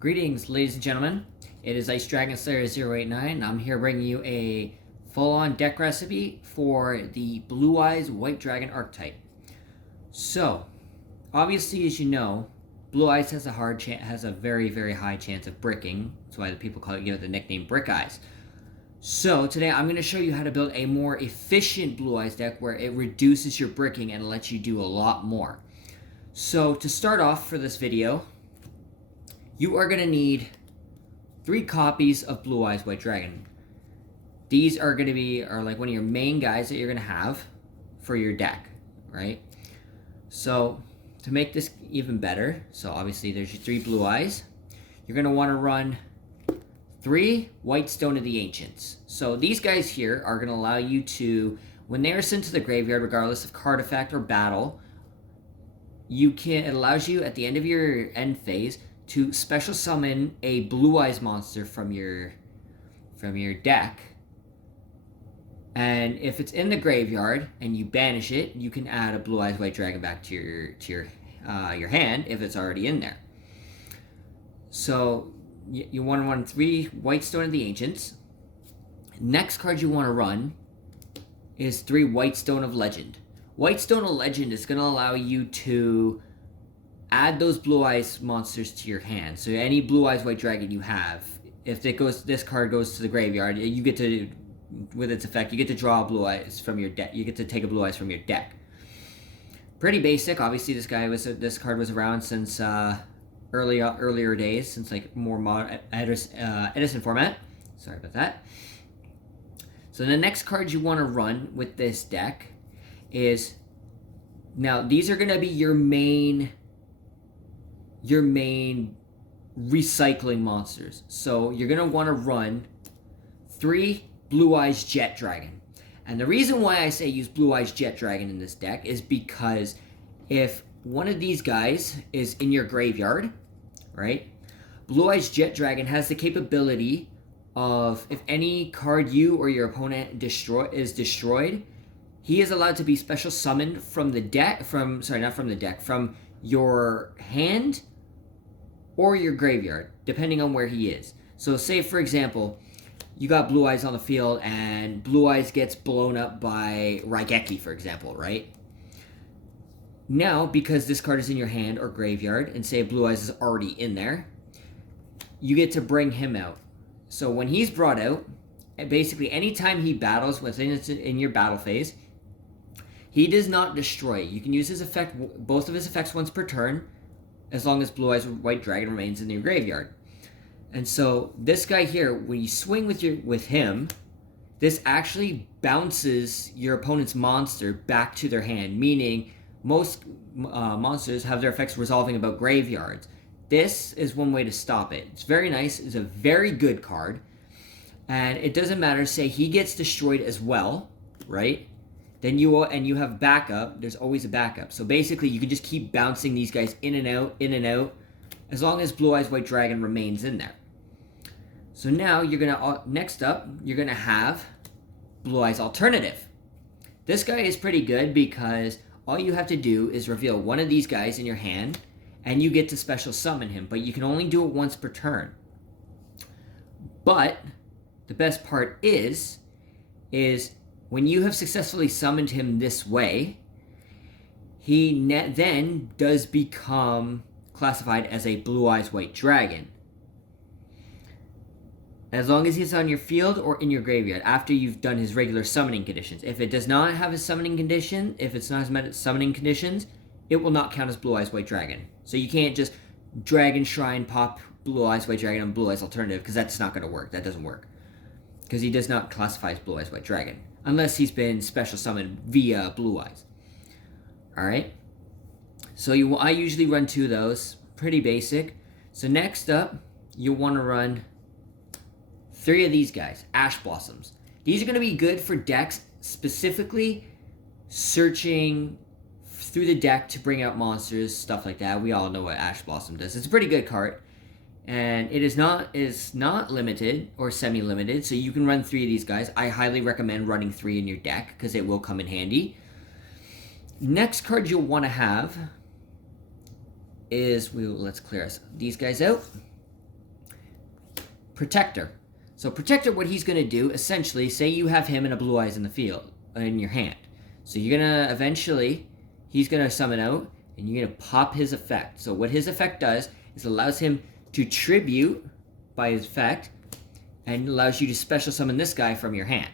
Greetings, ladies and gentlemen. It is Ice Dragon Slayer 089. I'm here bringing you a full-on deck recipe for the Blue-Eyes White Dragon archetype. So, obviously, as you know, Blue-Eyes has a very, very high chance of bricking. That's why the people give it the nickname Brick Eyes. So today I'm going to show you how to build a more efficient Blue-Eyes deck where it reduces your bricking and lets you do a lot more. So to start off for this video, you are going to need 3 copies of Blue-Eyes White Dragon. These are going to be like one of your main guys that you're going to have for your deck, right? So to make this even better, so obviously there's your 3 Blue Eyes. You're going to want to run 3 White Stone of the Ancients. So these guys here are going to allow you to, when they are sent to the graveyard, regardless of card effect or battle, it allows you at the end of your end phase to special summon a Blue Eyes monster from your deck. And if it's in the graveyard and you banish it, you can add a Blue Eyes White Dragon back to your hand if it's already in there. So you want to run 3 White Stone of the Ancients. Next card you want to run is 3 White Stone of Legend. White Stone of Legend is going to allow you to add those Blue Eyes monsters to your hand. So any Blue Eyes White Dragon you have, if this card goes to the graveyard, you get to, with its effect, you get to draw a Blue Eyes from your deck. You get to take a Blue Eyes from your deck. Pretty basic. Obviously, this card was around since earlier days, since like more modern Edison format. Sorry about that. So the next card you want to run with this deck is, now these are going to be your main recycling monsters. So you're going to want to run 3 Blue Eyes Jet Dragon. And the reason why I say use Blue Eyes Jet Dragon in this deck is because if one of these guys is in your graveyard, right, Blue Eyes Jet Dragon has the capability of, if any card you or your opponent is destroyed, he is allowed to be special summoned from the deck, from your hand or your graveyard, depending on where he is. So say, for example, you got Blue Eyes on the field and Blue Eyes gets blown up by Raigeki, for example, right? Now, because this card is in your hand or graveyard, and say Blue Eyes is already in there, you get to bring him out. So when he's brought out, basically anytime he battles in your battle phase, he does not destroy. You can use his effect, both of his effects once per turn, as long as Blue Eyes White Dragon remains in your graveyard. And so this guy here, when you swing with him, this actually bounces your opponent's monster back to their hand, meaning most monsters have their effects resolving about graveyards. This is one way to stop it. It's very nice. It's a very good card. And it doesn't matter, say he gets destroyed as well, right? Then you have backup. There's always a backup. So basically, you can just keep bouncing these guys in and out, as long as Blue Eyes White Dragon remains in there. So now next up, you're gonna have Blue Eyes Alternative. This guy is pretty good because all you have to do is reveal one of these guys in your hand, and you get to special summon him. But you can only do it once per turn. But the best part is when you have successfully summoned him this way, he then does become classified as a Blue Eyes White Dragon. As long as he's on your field or in your graveyard, after you've done his regular summoning conditions. If it does not have his summoning condition, if it's not his summoning conditions, it will not count as Blue Eyes White Dragon. So you can't just Dragon Shrine pop Blue Eyes White Dragon on Blue Eyes Alternative, because that's not going to work. That doesn't work. Because he does not classify as Blue Eyes White Dragon, unless he's been special summoned via Blue Eyes. Alright? So I usually run 2 of those. Pretty basic. So next up, you'll want to run 3 of these guys. Ash Blossoms. These are going to be good for decks specifically searching through the deck to bring out monsters, stuff like that. We all know what Ash Blossom does. It's a pretty good card. And it is not limited or semi-limited, so you can run 3 of these guys. I highly recommend running 3 in your deck because it will come in handy. Next card you'll want to have is, let's clear these guys out. Protector. So Protector, what he's going to do, essentially, say you have him and a Blue Eyes in the field, in your hand. So you're going to eventually, he's going to summon out, and you're going to pop his effect. So what his effect does is allows him to tribute by his effect, and allows you to special summon this guy from your hand.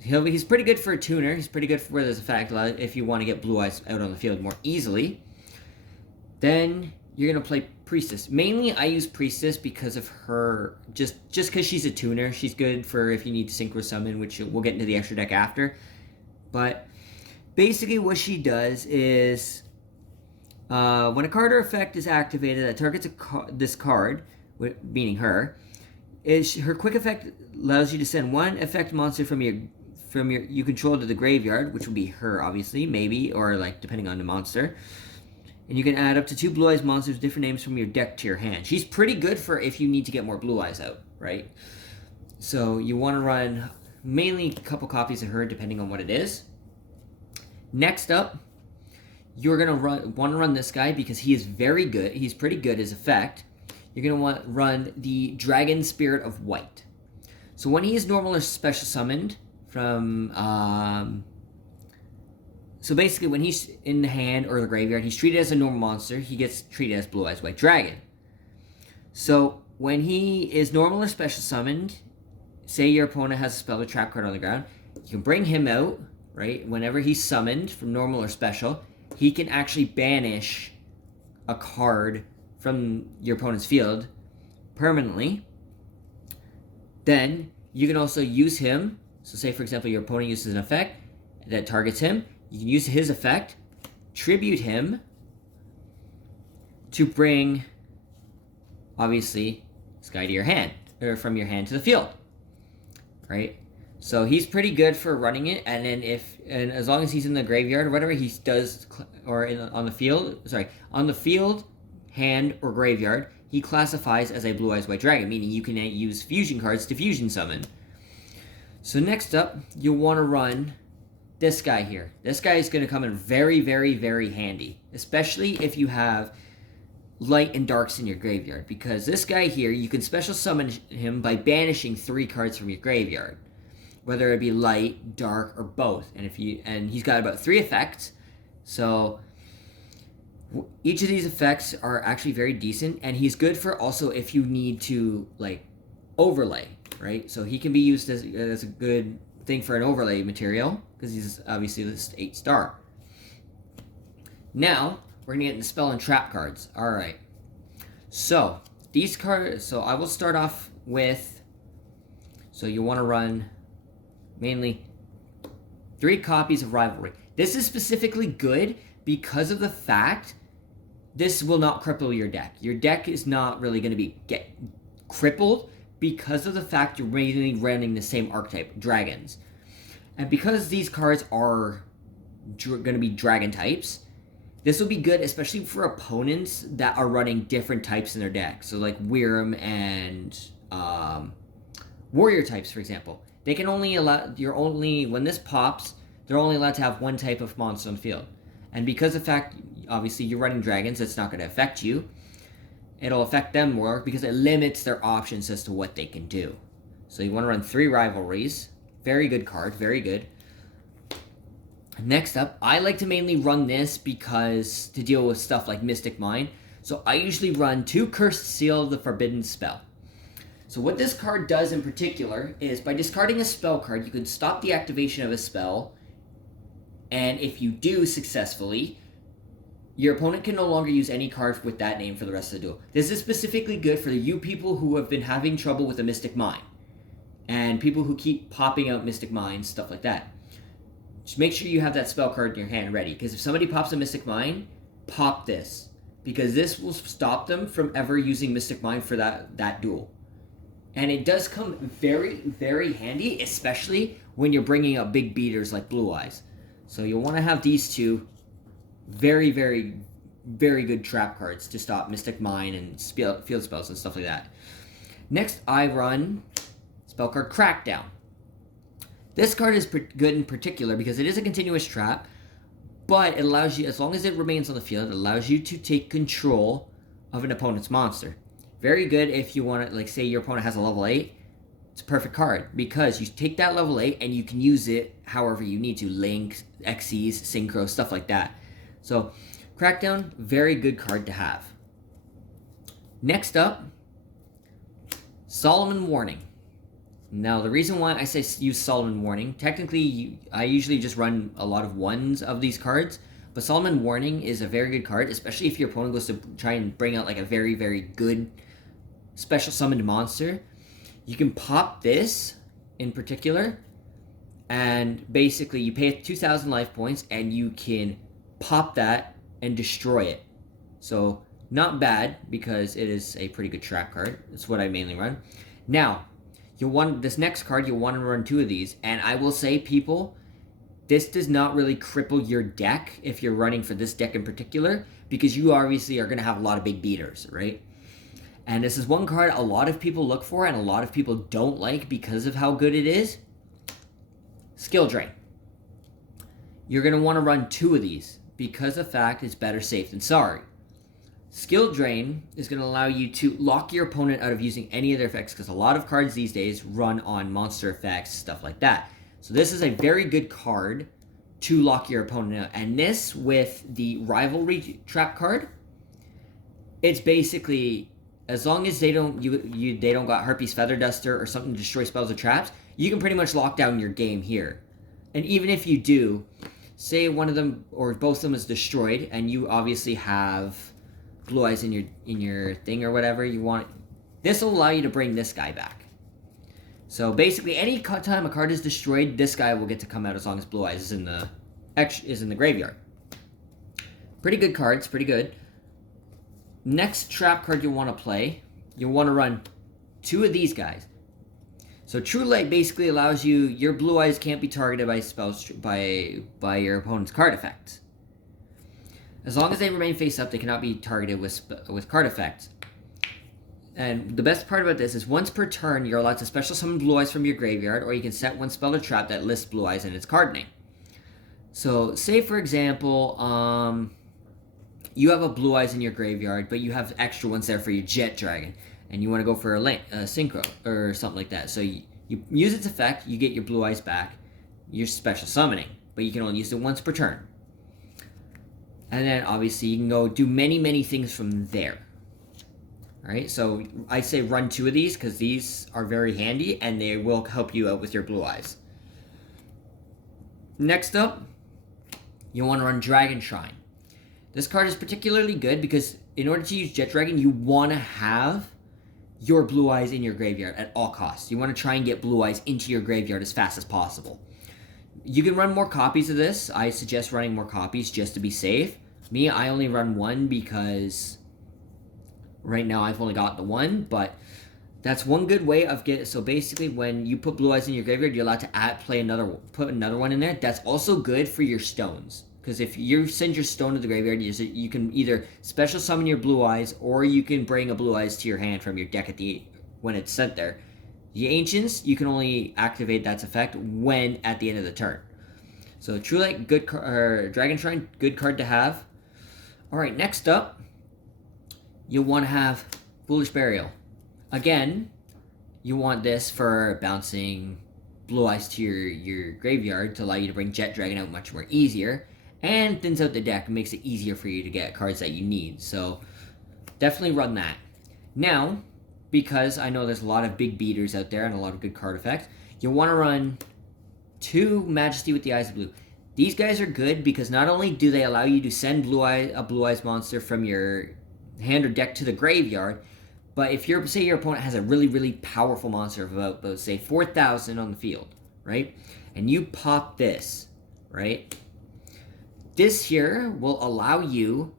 He's pretty good for a tuner. He's pretty good for this effect if you want to get Blue Eyes out on the field more easily. Then you're going to play Priestess. Mainly I use Priestess because of her, just because she's a tuner. She's good for if you need to Synchro Summon, which we'll get into the extra deck after. But basically what she does is when a card or effect is activated that targets this card, meaning her, her quick effect allows you to send one effect monster from your you control to the graveyard, which would be her, obviously, maybe, or like depending on the monster. And you can add up to 2 Blue Eyes monsters with different names from your deck to your hand. She's pretty good for if you need to get more Blue Eyes out, right? So you want to run mainly a couple copies of her, depending on what it is. Next up, you're gonna want to run this guy because he is very good. He's pretty good as effect. You're gonna want to run the Dragon Spirit of White. So when he is normal or special summoned from, so basically when he's in the hand or the graveyard, he's treated as a normal monster. He gets treated as Blue Eyes White Dragon. So when he is normal or special summoned, say your opponent has a spell or trap card on the ground, you can bring him out, right? Whenever he's summoned from normal or special, he can actually banish a card from your opponent's field permanently. Then you can also use him. So say, for example, your opponent uses an effect that targets him. You can use his effect, tribute him to bring, obviously, this guy to your hand, or from your hand to the field, right? So he's pretty good for running it, and then and as long as he's in the graveyard or whatever he does, or on the field, hand, or graveyard, he classifies as a Blue Eyes White Dragon, meaning you can use fusion cards to fusion summon. So next up, you'll want to run this guy here. This guy is going to come in very, very, very handy, especially if you have light and darks in your graveyard, because this guy here, you can special summon him by banishing 3 cards from your graveyard, whether it be light, dark, or both. And he's got about 3 effects, so each of these effects are actually very decent, and he's good for also if you need to like overlay, right? So he can be used as a good thing for an overlay material because he's obviously this 8-star. Now we're gonna get into spell and trap cards. All right. So these cards. So I will start off with. So you want to run mainly 3 copies of Rivalry. This is specifically good because of the fact this will not cripple your deck. Your deck is not really going to get crippled because of the fact you're mainly running the same archetype, dragons. And because these cards are going to be dragon types, this will be good, especially for opponents that are running different types in their deck. So like Wyrm and warrior types, for example. They can only when this pops, they're only allowed to have 1 type of monster on the field. And because of the fact, obviously, you're running dragons, it's not going to affect you. It'll affect them more because it limits their options as to what they can do. So you want to run 3 rivalries. Very good card, very good. Next up, I like to mainly run this because to deal with stuff like Mystic Mine. So I usually run 2 Cursed Seal of the Forbidden Spell. So what this card does in particular is by discarding a spell card, you can stop the activation of a spell. And if you do successfully, your opponent can no longer use any card with that name for the rest of the duel. This is specifically good for you people who have been having trouble with a Mystic Mine. And people who keep popping out Mystic Mines, stuff like that. Just make sure you have that spell card in your hand ready. Because if somebody pops a Mystic Mine, pop this. Because this will stop them from ever using Mystic Mine for that duel. And it does come very, very handy, especially when you're bringing up big beaters like Blue Eyes. So you'll want to have these 2 very, very, very good trap cards to stop Mystic Mine and field spells and stuff like that. Next, I run spell card Crackdown. This card is good in particular because it is a continuous trap, but it allows you, as long as it remains on the field, it allows you to take control of an opponent's monster. Very good if you want to, like, say your opponent has a level 8. It's a perfect card because you take that level 8 and you can use it however you need to. Link, Xyz, Synchro, stuff like that. So, Crackdown, very good card to have. Next up, Solomon Warning. Now, the reason why I say use Solomon Warning, technically, I usually just run a lot of ones of these cards, but Solomon Warning is a very good card, especially if your opponent goes to try and bring out like a very, very good special summoned monster. You can pop this in particular, and basically you pay 2,000 life points, and you can pop that and destroy it. So, not bad, because it is a pretty good trap card. That's what I mainly run. Now, you'll want this next card, you'll want to run 2 of these, and I will say, people, this does not really cripple your deck if you're running for this deck in particular, because you obviously are going to have a lot of big beaters, right? And this is one card a lot of people look for and a lot of people don't like because of how good it is. Skill Drain. You're going to want to run 2 of these because the fact is better safe than sorry. Skill Drain is going to allow you to lock your opponent out of using any of their effects, because a lot of cards these days run on monster effects, stuff like that. So this is a very good card to lock your opponent out. And this, with the Rivalry Trap card, it's basically, as long as they don't they don't got Harpy's Feather Duster or something to destroy spells or traps, you can pretty much lock down your game here. And even if you do, say one of them or both of them is destroyed, and you obviously have Blue-Eyes in your thing or whatever you want, this will allow you to bring this guy back. So basically, any time a card is destroyed, this guy will get to come out as long as Blue-Eyes is in the graveyard. Pretty good cards, pretty good. Next trap card you want to play, you'll want to run 2 of these guys. So True Light basically allows you, your Blue-Eyes can't be targeted by spells by your opponent's card effects. As long as they remain face up, they cannot be targeted with card effects. And the best part about this is once per turn, you're allowed to special summon Blue-Eyes from your graveyard, or you can set one spell or trap that lists Blue-Eyes in its card name. So, say for example, you have a Blue-Eyes in your graveyard, but you have extra ones there for your Jet Dragon, and you want to go for a Synchro or something like that. So you use its effect, you get your Blue-Eyes back, your special summoning, but you can only use it once per turn. And then obviously you can go do many, many things from there. Alright, so I say run 2 of these because these are very handy and they will help you out with your Blue-Eyes. Next up, you want to run Dragon Shrine. This card is particularly good because in order to use Jet Dragon, you want to have your Blue-Eyes in your graveyard at all costs. You want to try and get Blue-Eyes into your graveyard as fast as possible. You can run more copies of this. I suggest running more copies just to be safe. Me, I only run 1 because right now I've only got the 1, but that's one good way of getting. So basically, when you put Blue-Eyes in your graveyard, you're allowed to put another one in there. That's also good for your stones, because if you send your stone to the graveyard, you can either special summon your Blue-Eyes, or you can bring a Blue-Eyes to your hand from your deck when it's sent there. The Ancients, you can only activate that effect when at the end of the turn. So True Light, Dragon Shrine, good card to have. Alright, next up, you'll want to have Foolish Burial. Again, you want this for bouncing Blue-Eyes to your graveyard to allow you to bring Jet Dragon out much more easier, and thins out the deck and makes it easier for you to get cards that you need. So definitely run that. Now, because I know there's a lot of big beaters out there and a lot of good card effects, you'll want to run 2 Majesty with the Eyes of Blue. These guys are good because not only do they allow you to send a Blue-Eyes monster from your hand or deck to the graveyard, but if say your opponent has a really, really powerful monster of about say 4,000 on the field, right? And you pop this, right? This here will allow you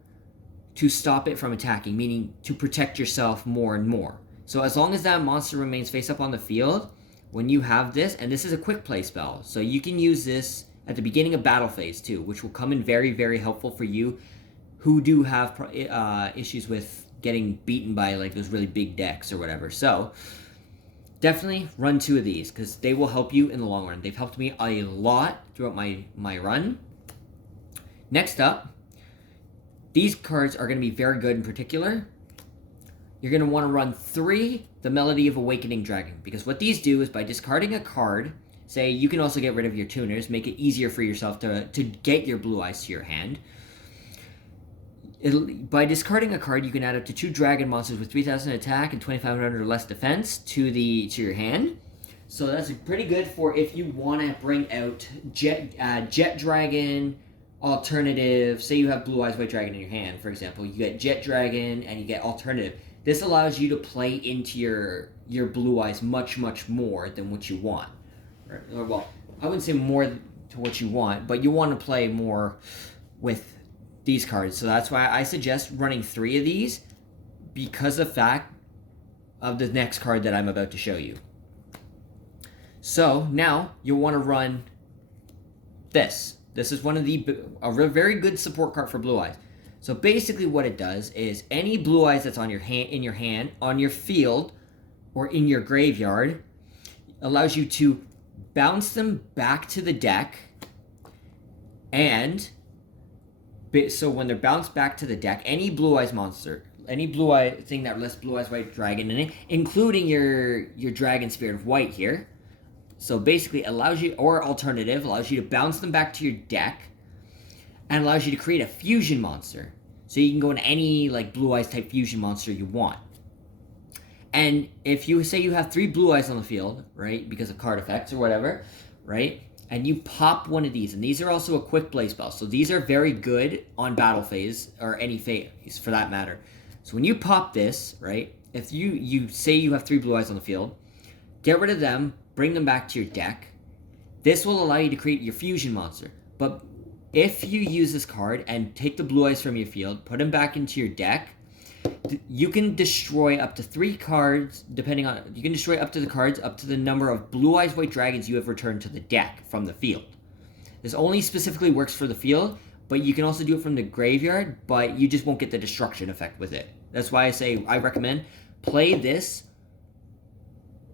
to stop it from attacking, meaning to protect yourself more and more. So as long as that monster remains face up on the field, when you have this, and this is a quick play spell, so you can use this at the beginning of battle phase too, which will come in very, very helpful for you who do have issues with getting beaten by like those really big decks or whatever. So definitely run 2 of these because they will help you in the long run. They've helped me a lot throughout my run. Next up, these cards are going to be very good in particular. you're going to want to run 3 the Melody of Awakening Dragon, because what these do is by discarding a card, say you can also get rid of your tuners, make it easier for yourself to get your Blue Eyes to your hand. By discarding a card, you can add up to 2 dragon monsters with 3,000 attack and 2,500 or less defense to your hand. So that's pretty good for if you want to bring out Jet Dragon, alternative. Say you have Blue Eyes White Dragon in your hand, for example. You get Jet Dragon and you get alternative. This allows you to play into your Blue Eyes much more than what you want. Right? Or, well, I wouldn't say more to what you want, but you want to play more with these cards. So that's why I suggest running 3 of these, because of the fact of the next card that I'm about to show you. So now you'll want to run this. This is one of a very good support card for Blue Eyes. So basically what it does is any Blue Eyes that's on your hand, on your field, or in your graveyard, allows you to bounce them back to the deck. And so when they're bounced back to the deck, any Blue Eyes monster, any Blue Eye thing that lists Blue Eyes White Dragon in it, including your Dragon Spirit of White here, so basically allows you, or alternative, allows you to bounce them back to your deck, and allows you to create a fusion monster. So you can go into any like Blue Eyes type fusion monster you want. And if you say you have 3 Blue Eyes on the field, right, because of card effects or whatever, right, and you pop one of these, and these are also a quick play spell, so these are very good on battle phase, or any phase for that matter. So when you pop this, right, if you say you have 3 Blue Eyes on the field, get rid of them, bring them back to your deck. This will allow you to create your fusion monster. But if you use this card and take the Blue Eyes from your field, put them back into your deck, you can destroy up to 3 cards, you can destroy up to the cards up to the number of Blue Eyes White Dragons you have returned to the deck from the field. This only specifically works for the field, but you can also do it from the graveyard, but you just won't get the destruction effect with it. That's why I recommend play this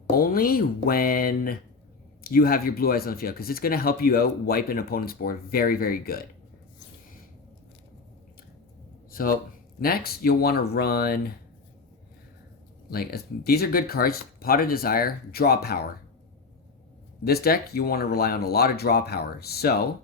only when you have your Blue Eyes on the field, because it's going to help you out wipe an opponent's board very good. So next you'll want to run, these are good cards: Pot of Desire, Draw Power. This deck you want to rely on a lot of draw power, so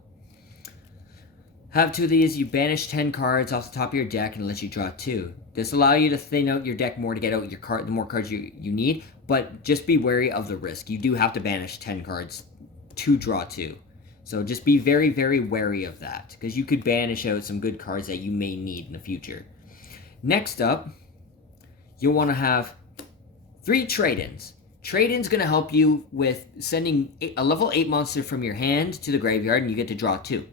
have 2 of these. You banish 10 cards off the top of your deck and let you draw 2. This allows you to thin out your deck more to get out the more cards you need, but just be wary of the risk. You do have to banish 10 cards to draw 2. So just be very wary of that, because you could banish out some good cards that you may need in the future. Next up, you'll want to have 3 trade-ins. Trade-in's going to help you with sending a level 8 monster from your hand to the graveyard, and you get to draw 2.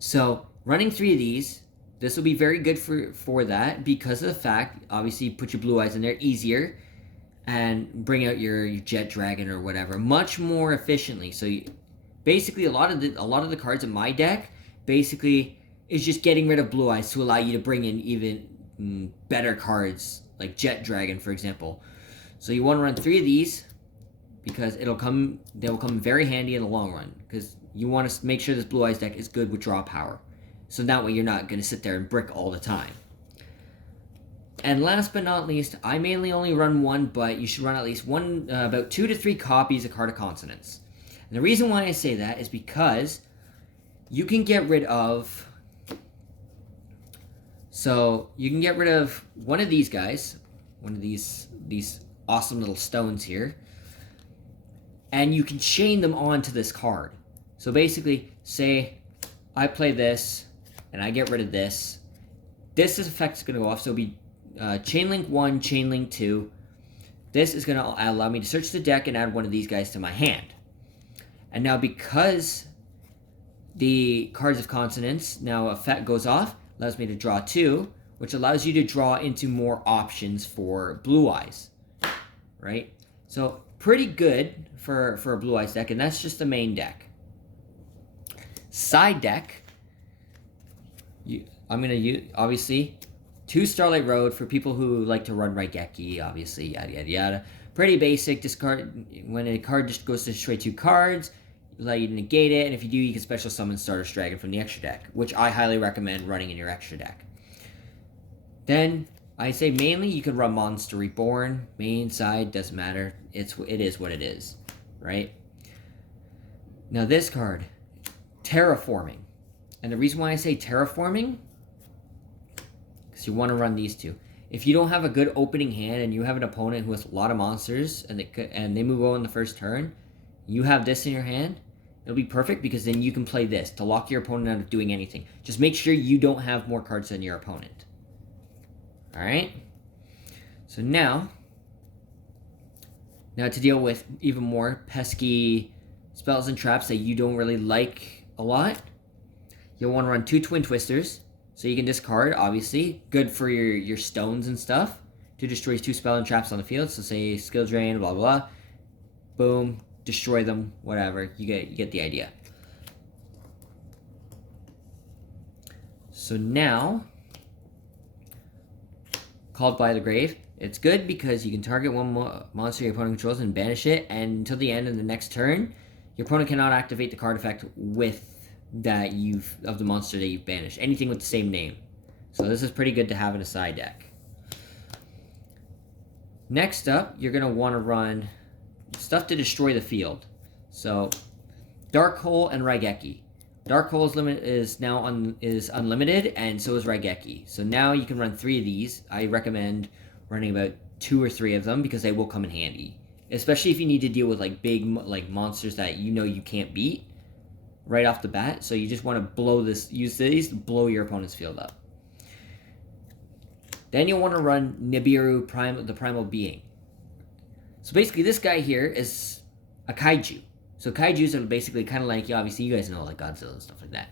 So running 3 of these, this will be very good for that, because of the fact, obviously, you put your Blue Eyes in there easier and bring out your Jet Dragon or whatever much more efficiently. So basically, a lot of the cards in my deck basically is just getting rid of Blue Eyes to allow you to bring in even better cards like Jet Dragon, for example. So you want to run 3 of these, because they will come very handy in the long run, because you want to make sure this Blue Eyes deck is good with draw power. So that way you're not going to sit there and brick all the time. And last but not least, I mainly only run 1, but you should run at least about 2 to 3 copies of Card of Consonance. And the reason why I say that is because you can get rid of... So you can get rid of one of these guys, one of these awesome little stones here, and you can chain them onto this card. So basically, say I play this, and I get rid of this. This effect is going to go off, so it'll be Chain Link 1, Chain Link 2. This is going to allow me to search the deck and add one of these guys to my hand. And now because the Cards of Consonance now effect goes off, allows me to draw 2, which allows you to draw into more options for Blue Eyes, right? So pretty good for a Blue Eyes deck, and that's just the main deck. Side deck, I'm going to use, obviously, 2 Starlight Road for people who like to run Raigeki, obviously, yada yada. Pretty basic. Discard when a card just goes to destroy 2 cards, allow you to negate it, and if you do, you can special summon Stardust Dragon from the extra deck, which I highly recommend running in your extra deck. Then I say mainly you could run Monster Reborn. Main side, doesn't matter. It is what it is, right? Now this card, Terraforming. And the reason why I say Terraforming, because you want to run these two. If you don't have a good opening hand and you have an opponent who has a lot of monsters and they move on the first turn, you have this in your hand, it'll be perfect because then you can play this to lock your opponent out of doing anything. Just make sure you don't have more cards than your opponent. Alright? So now to deal with even more pesky spells and traps that you don't really like a lot, you'll want to run 2 Twin Twisters. So you can discard, obviously. Good for your stones and stuff. To destroy 2 spell and traps on the field. So say skill drain, blah, blah. Boom. Destroy them. Whatever. You get the idea. So now, Called by the Grave. It's good because you can target one monster your opponent controls and banish it. And until the end of the next turn, your opponent cannot activate the card effect with of the monster that you've banished. Anything with the same name. So this is pretty good to have in a side deck. Next up, you're going to want to run stuff to destroy the field. So, Dark Hole and Raigeki. Dark Hole is now unlimited, and so is Raigeki. So now you can run 3 of these. I recommend running about 2 or 3 of them because they will come in handy. Especially if you need to deal with like big monsters that you can't beat right off the bat. So you just want to use these to blow your opponent's field up. Then you'll want to run Nibiru the Primal Being. So basically this guy here is a kaiju. So kaijus are basically kind of like, obviously you guys know, like Godzilla and stuff like that.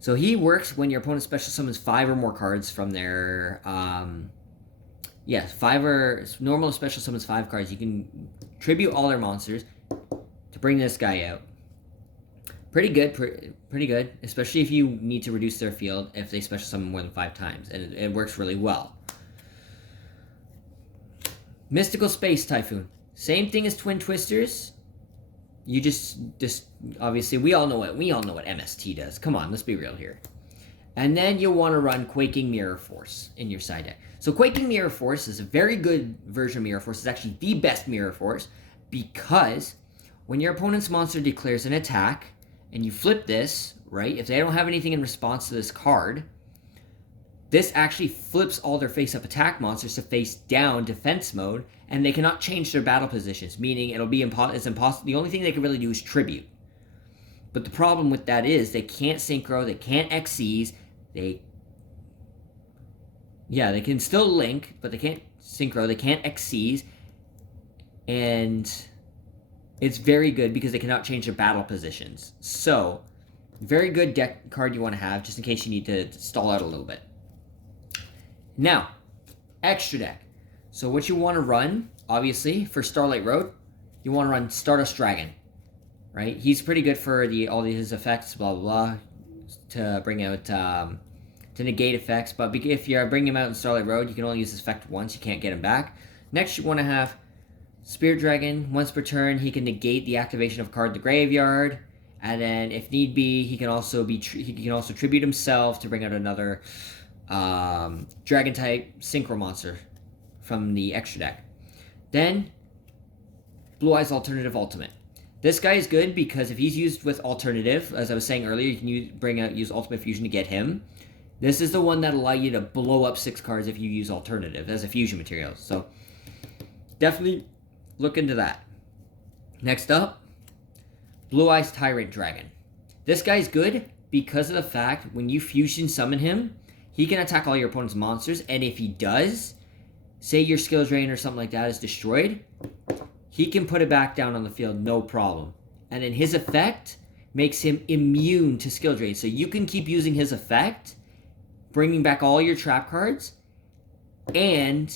So he works when your opponent special summons 5 or more cards from their, normal special summons 5 cards. You can tribute all their monsters to bring this guy out. Pretty good, pretty good, especially if you need to reduce their field if they special summon more than 5 times, and it works really well. Mystical Space Typhoon. Same thing as Twin Twisters. You just obviously we all know what MST does. Come on, let's be real here. And then you'll want to run Quaking Mirror Force in your side deck. So Quaking Mirror Force is a very good version of Mirror Force. It's actually the best Mirror Force because when your opponent's monster declares an attack and you flip this, right, if they don't have anything in response to this card, this actually flips all their face-up attack monsters to face-down defense mode, and they cannot change their battle positions, meaning it'll be it's impossible. The only thing they can really do is tribute. But the problem with that is they can't synchro, they can't XCs, they can still link, but they can't synchro, they can't XCs, and it's very good because they cannot change their battle positions. So, very good deck card you want to have, just in case you need to stall out a little bit. Now, extra deck. So what you want to run, obviously, for Starlight Road, you want to run Stardust Dragon, right? He's pretty good for all his effects, blah, blah, blah, to bring out, to negate effects. But if you bring him out in Starlight Road, you can only use his effect once. You can't get him back. Next, you want to have Spirit Dragon. Once per turn, he can negate the activation of a card in the graveyard. And then, if need be, he can also tribute himself to bring out another Dragon-type Synchro monster from the extra deck. Then, Blue-Eyes Alternative Ultimate. This guy is good because if he's used with Alternative, as I was saying earlier, you can use Ultimate Fusion to get him. This is the one that allows you to blow up 6 cards if you use Alternative as a fusion material. So, definitely look into that. Next up, Blue-Eyes Tyrant Dragon. This guy's good because of the fact when you fusion summon him, he can attack all your opponent's monsters, and if he does, say your skill drain or something like that is destroyed, he can put it back down on the field, no problem. And then his effect makes him immune to skill drain. So you can keep using his effect, bringing back all your trap cards, and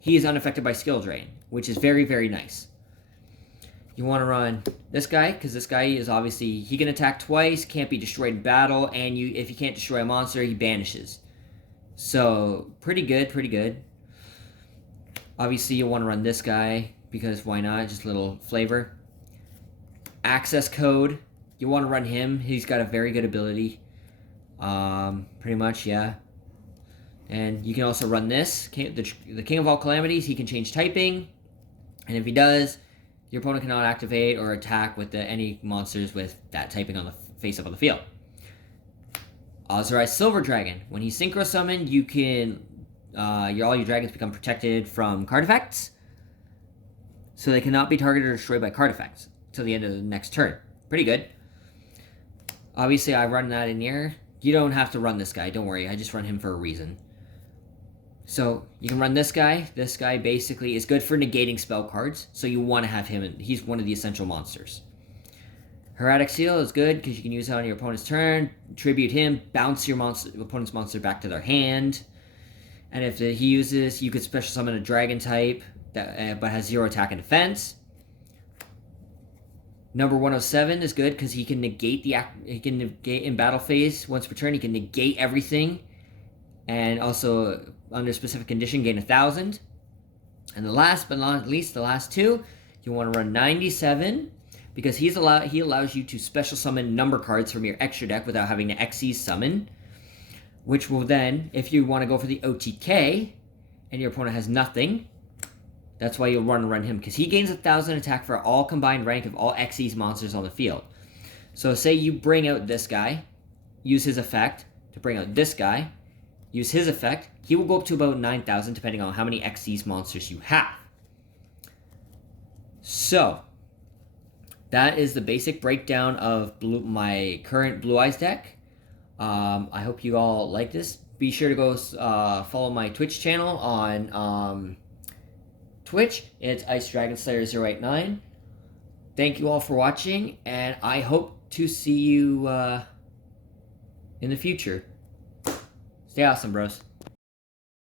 he is unaffected by skill drain, which is very, very nice. You want to run this guy, because this guy is obviously, he can attack twice, can't be destroyed in battle, and if you can't destroy a monster, he banishes. So, pretty good, pretty good. Obviously, you want to run this guy, because why not? Just a little flavor. Access Code. You want to run him. He's got a very good ability. Pretty much, yeah. And you can also run this. The King of all calamities, he can change typing. And if he does, your opponent cannot activate or attack with any monsters with that typing on the face up on the field. Authorized Silver Dragon. When he's synchro summoned, you can all your dragons become protected from card effects, so they cannot be targeted or destroyed by card effects till the end of the next turn. Pretty good. Obviously, I run that in here. You don't have to run this guy. Don't worry. I just run him for a reason. So you can run this guy. This guy basically is good for negating spell cards, so you want to have him. He's one of the essential monsters. Hieratic Seal is good because you can use it on your opponent's turn, tribute him, bounce your opponent's monster back to their hand. And if he uses, you could special summon a dragon type that but has 0 attack and defense. Number 107 is good because he can negate in battle phase once per turn. He can negate everything, and also under specific condition gain 1,000. And the last but not least, the last two, you want to run 97 because he allows you to special summon number cards from your extra deck without having to Xyz summon, which will then, if you want to go for the OTK and your opponent has nothing, that's why you'll run him, because he gains 1,000 attack for all combined rank of all Xyz monsters on the field. So say you bring out this guy, use his effect to bring out this guy, use his effect, he will go up to about 9,000 depending on how many Xyz monsters you have. So, that is the basic breakdown of my current Blue-Eyes deck. I hope you all like this. Be sure to go follow my Twitch channel on Twitch. It's Ice Dragon Slayer 089. Thank you all for watching, and I hope to see you in the future. Stay awesome, bros.